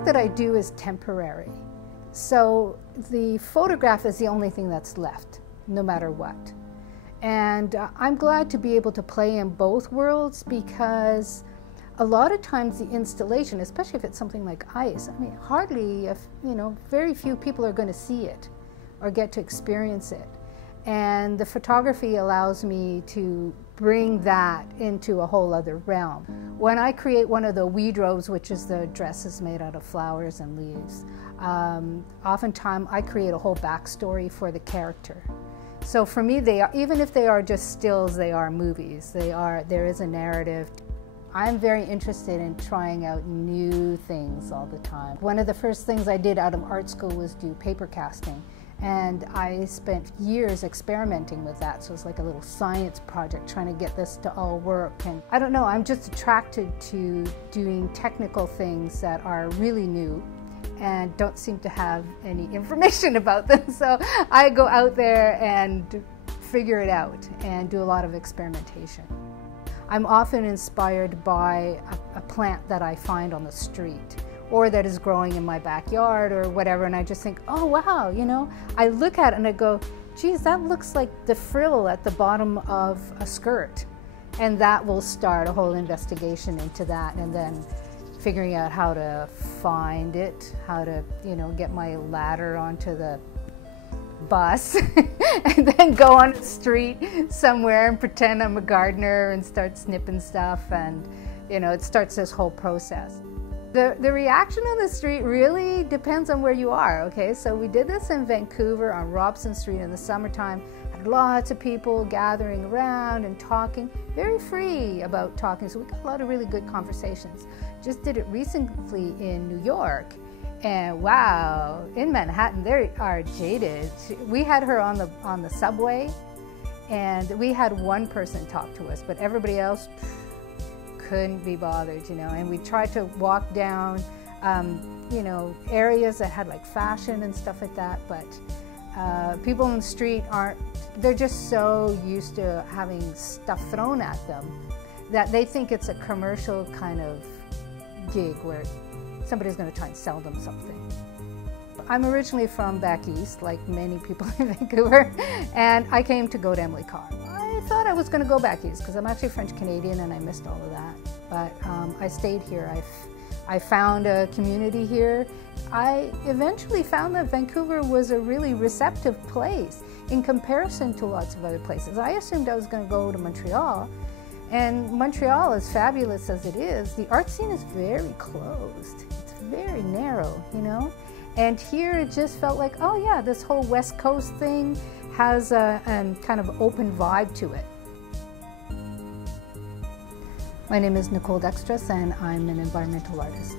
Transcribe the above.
work that I do is temporary. So the photograph is the only thing that's left, no matter what. And I'm glad to be able to play in both worlds, because a lot of times the installation, especially if it's something like ice, I mean, hardly, very few people are going to see it or get to experience it. And the photography allows me to bring that into a whole other realm. When I create one of the wardrobes, which is the dresses made out of flowers and leaves, oftentimes I create a whole backstory for the character. So for me, they are, even if they are just stills, they are movies. There is a narrative. I'm very interested in trying out new things all the time. One of the first things I did out of art school was do paper casting. And I spent years experimenting with that. So it's like a little science project trying to get this to all work. And I don't know, I'm just attracted to doing technical things that are really new and don't seem to have any information about them. So I go out there and figure it out and do a lot of experimentation. I'm often inspired by a plant that I find on the street or that is growing in my backyard or whatever, and I just think, oh wow, I look at it and I go, geez, that looks like the frill at the bottom of a skirt. And that will start a whole investigation into that, and then figuring out how to find it, how to, get my ladder onto the bus and then go on the street somewhere and pretend I'm a gardener and start snipping stuff, and it starts this whole process. The reaction on the street really depends on where you are, okay? So we did this in Vancouver on Robson Street in the summertime. Had lots of people gathering around and talking, very free about talking, so we got a lot of really good conversations. Just did it recently in New York, and wow, in Manhattan, they are jaded. We had her on the subway, and we had one person talk to us, but everybody else couldn't be bothered, and we tried to walk down, areas that had like fashion and stuff like that, but people in the street they're just so used to having stuff thrown at them that they think it's a commercial kind of gig where somebody's going to try and sell them something. I'm originally from back east, like many people in Vancouver, and I came to go to Emily Carr. I thought I was going to go back east because I'm actually French-Canadian and I missed all of that. But I stayed here. I found a community here. I eventually found that Vancouver was a really receptive place in comparison to lots of other places. I assumed I was going to go to Montreal, and Montreal, as fabulous as it is, the art scene is very closed. It's very narrow, And here it just felt like, oh yeah, this whole West Coast thing has a kind of open vibe to it. My name is Nicole Dextras, and I'm an environmental artist.